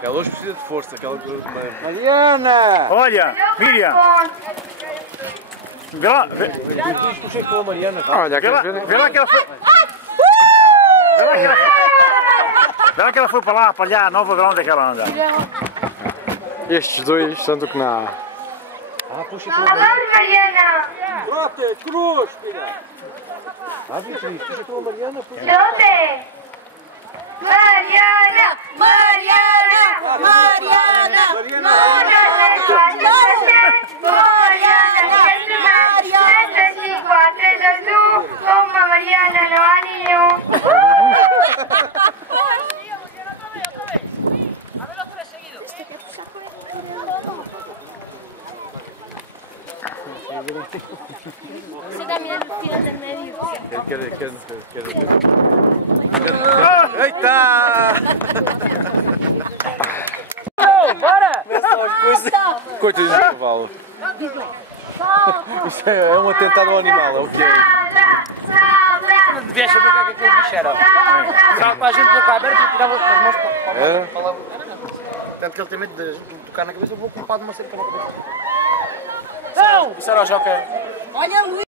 Ela hoje precisa de força, aquela coisa de meio. Mariana! Olha, Miriam! Vê lá, vê, Puxei com a Mariana, tá? Olha, vê lá que ela foi. Vê lá que ela foi para lá, para allá, a nova onde é que ela anda. Estes dois, tanto que não. Puxa com a Mariana. Mariana! Trote, cruz, filha! Beatriz, puxa com a Mariana. ¿Dónde? Mariana! Mariana! Mariana! Mariana, no anillo. Você también tiras del medio. Quer. Eita! Coitadinho do cavalo. Isto é um atentado ao animal, é o que é. Não devias saber o que é que aquele bicho era. Tirava para a gente boca aberta e tirava as mãos para lá. Tanto que ele tem medo de tocar na cabeça, eu vou culpar de uma cerca na cabeça. Não! Isso era o Joker. Olha, Luís.